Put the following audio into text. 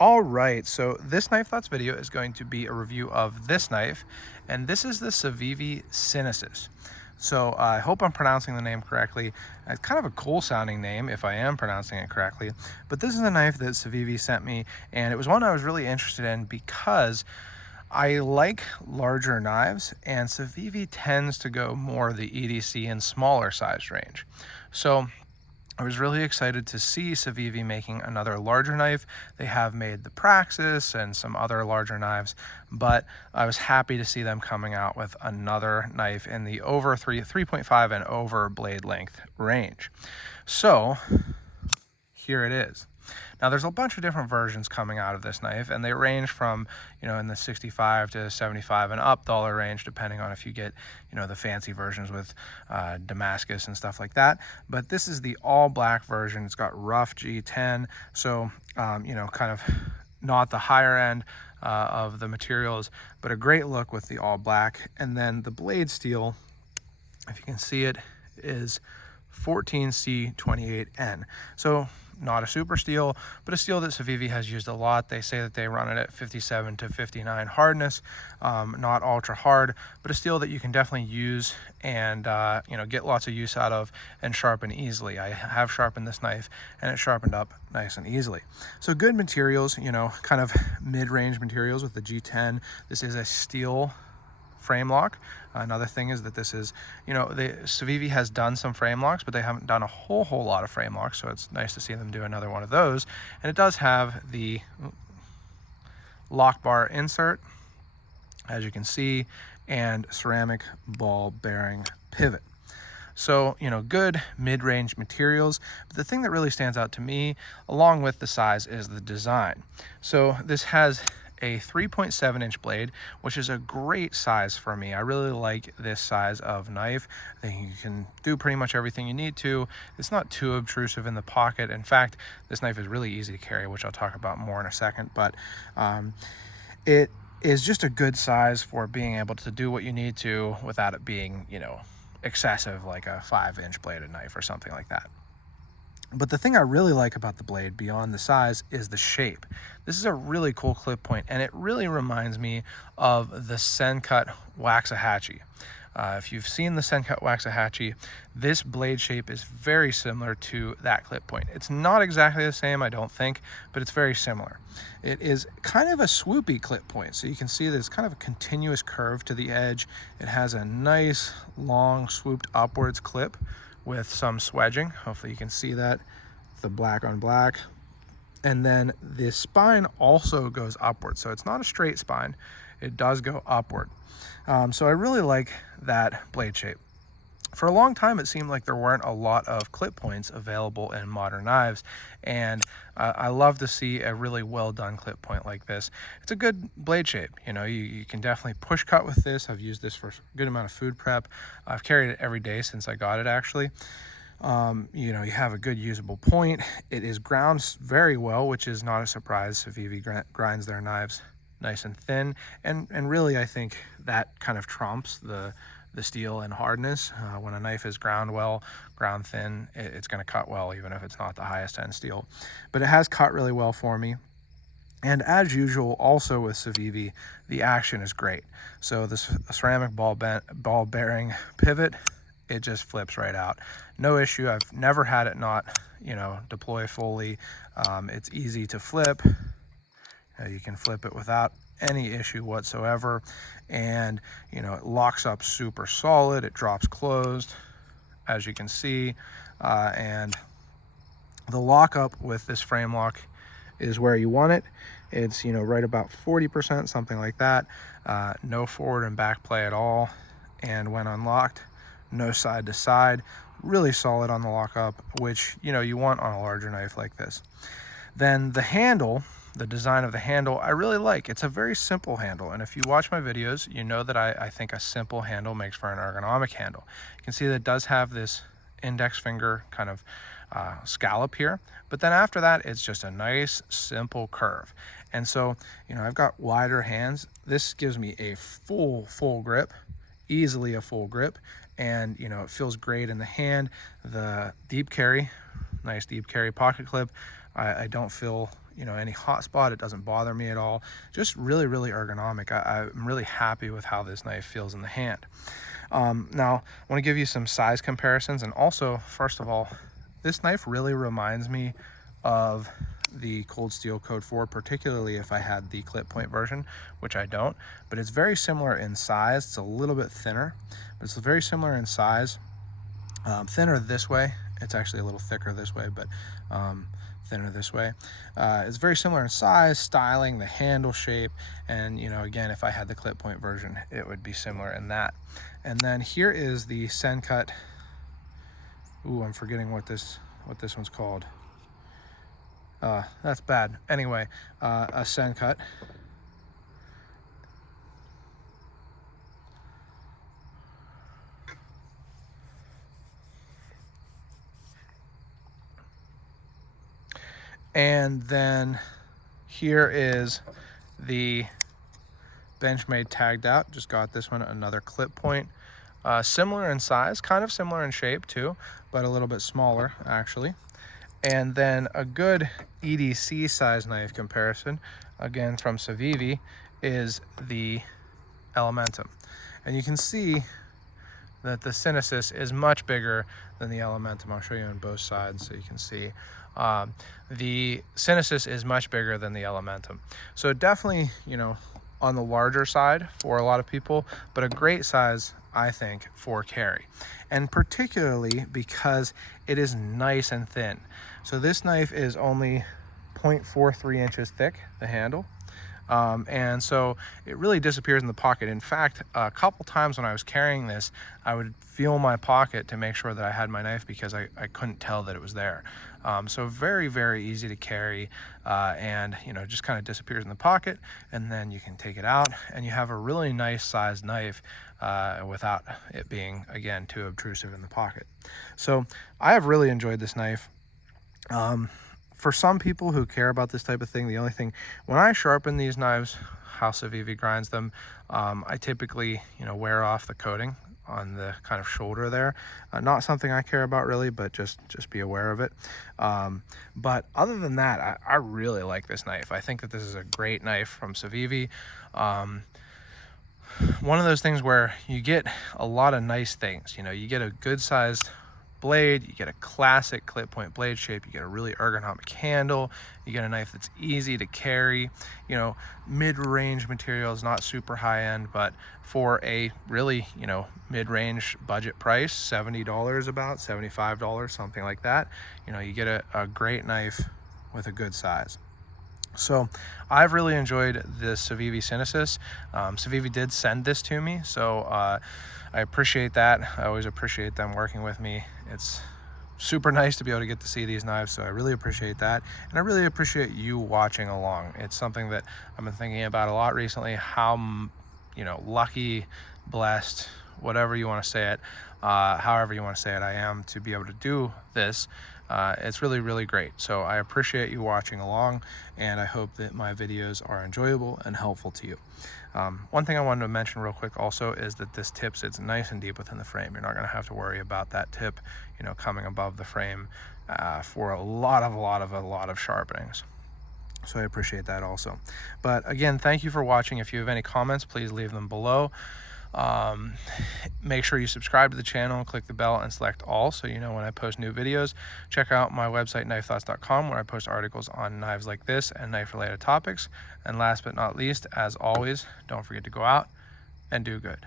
All right, so this Knife Thoughts video is going to be a review of this knife, and this is the Civivi Sinisys. So I hope I'm pronouncing the name correctly. It's kind of a cool sounding name if I am pronouncing it correctly, but this is a knife that Civivi sent me, and it was one I was really interested in because I like larger knives, and Civivi tends to go more the EDC and smaller size range. So I was really excited to see Civivi making another larger knife. They have made the Praxis and some other larger knives, but I was happy to see them coming out with another knife in the over 3.5 and over blade length range. So here it is. Now there's a bunch of different versions coming out of this knife, and they range from, in the 65 to 75 and up dollar range, depending on if you get, the fancy versions with Damascus and stuff like that. But this is the all black version. It's got rough G10, so kind of not the higher end of the materials, but a great look with the all black. And then the blade steel, if you can see it, is 14C28N. So not a super steel, but a steel that Civivi has used a lot. They say that they run it at 57 to 59 hardness, not ultra hard, but a steel that you can definitely use and get lots of use out of and sharpen easily. I have sharpened this knife and it sharpened up nice and easily. So good materials, kind of mid-range materials with the G10. This is a steel frame lock. Another thing is that this is, Civivi has done some frame locks, but they haven't done a whole lot of frame locks, so it's nice to see them do another one of those. And it does have the lock bar insert, as you can see, and ceramic ball bearing pivot. So, good mid-range materials. But the thing that really stands out to me, along with the size, is the design. So this has a 3.7 inch blade, which is a great size for me. I really like this size of knife. I think you can do pretty much everything you need to. It's not too obtrusive in the pocket. In fact, this knife is really easy to carry, which I'll talk about more in a second, but it is just a good size for being able to do what you need to without it being, excessive, like a 5-inch bladed knife or something like that. But the thing I really like about the blade beyond the size is the shape. This is a really cool clip point, and it really reminds me of the Sencut Waxahachie. If you've seen the Sencut Waxahachie, this blade shape is very similar to that clip point. It's not exactly the same, I don't think, but it's very similar. It is kind of a swoopy clip point, so you can see there's kind of a continuous curve to the edge. It has a nice long swooped upwards clip with some swedging. Hopefully you can see that, the black on black. And then the spine also goes upward, so it's not a straight spine, it does go upward. So I really like that blade shape. For a long time, it seemed like there weren't a lot of clip points available in modern knives, and I love to see a really well done clip point like this. It's a good blade shape. You can definitely push cut with this. I've used this for a good amount of food prep. I've carried it every day since I got it, actually. You have a good usable point. It is ground very well, which is not a surprise. Civivi grinds their knives nice and thin, and really I think that kind of trumps the steel and hardness. When a knife is ground well, ground thin, it's going to cut well, even if it's not the highest end steel. But it has cut really well for me. And as usual, also with Civivi, the action is great. So this ceramic ball bearing pivot, it just flips right out. No issue. I've never had it not, deploy fully. It's easy to flip. You can flip it without any issue whatsoever, and it locks up super solid. It drops closed, as you can see, and the lockup with this frame lock is where you want it. It's right about 40%, something like that. No forward and back play at all, and when unlocked, no side to side. Really solid on the lockup, which you want on a larger knife like this. Then the handle, the design of the handle, I really like. It's a very simple handle, and if you watch my videos, you know that I think a simple handle makes for an ergonomic handle. You can see that it does have this index finger kind of scallop here, but then after that, it's just a nice simple curve. And so I've got wider hands. This gives me a full grip, easily a full grip, and it feels great in the hand. The deep carry, nice deep carry pocket clip, I don't feel you know, any hot spot. It doesn't bother me at all. Just really, really ergonomic. I'm really happy with how this knife feels in the hand. Now, I want to give you some size comparisons, and also, first of all, this knife really reminds me of the Cold Steel Code 4, particularly if I had the clip point version, which I don't, but it's very similar in size. It's a little bit thinner, but it's very similar in size. Thinner this way. It's actually a little thicker this way, but thinner this way. It's very similar in size, styling, the handle shape, and you know, again, if I had the clip point version, it would be similar in that. And then here is the Sencut. Ooh, I'm forgetting what this one's called. That's bad. Anyway, a Sencut. And then here is the Benchmade tagged out. Just got this one, another clip point. Similar in size, kind of similar in shape too, but a little bit smaller actually. And then a good EDC size knife comparison, again from Civivi, is the Elementum. And you can see that the Sinisys is much bigger than the Elementum. I'll show you on both sides so you can see. The Sinisys is much bigger than the Elementum. So definitely, you know, on the larger side for a lot of people, but a great size, I think, for carry. And particularly because it is nice and thin. So this knife is only 0.43 inches thick, the handle. And so it really disappears in the pocket. In fact, a couple times when I was carrying this, I would feel my pocket to make sure that I had my knife because I couldn't tell that it was there. So very, very easy to carry, and you know, just kind of disappears in the pocket, and then you can take it out and you have a really nice sized knife without it being, again, too obtrusive in the pocket. So I have really enjoyed this knife. For some people who care about this type of thing, the only thing, when I sharpen these knives, how Civivi grinds them, I typically, you know, wear off the coating on the kind of shoulder there. Not something I care about really, but just be aware of it. But other than that, I really like this knife. I think that this is a great knife from Civivi. One of those things where you get a lot of nice things. You know, you get a good sized blade, you get a classic clip point blade shape, you get a really ergonomic handle, you get a knife that's easy to carry, you know, mid-range materials, not super high end, but for a really, you know, mid-range budget price, $70 about, $75, something like that, you know, you get a great knife with a good size. So I've really enjoyed this Civivi Sinisys. Civivi did send this to me, so I appreciate that. I always appreciate them working with me. It's super nice to be able to get to see these knives, so I really appreciate that. And I really appreciate you watching along. It's something that I've been thinking about a lot recently, how, you know, lucky, blessed, whatever you want to say it, however you want to say it, I am to be able to do this. It's really, really great. So I appreciate you watching along, and I hope that my videos are enjoyable and helpful to you. One thing I wanted to mention real quick also is that this tip sits nice and deep within the frame. You're not going to have to worry about that tip, you know, coming above the frame for a lot of sharpenings. So I appreciate that also. But again, thank you for watching. If you have any comments, please leave them below. Make sure you subscribe to the channel, click the bell, and select all so you know when I post new videos. Check out my website, knifethoughts.com, where I post articles on knives like this and knife related topics. And last but not least, as always, don't forget to go out and do good.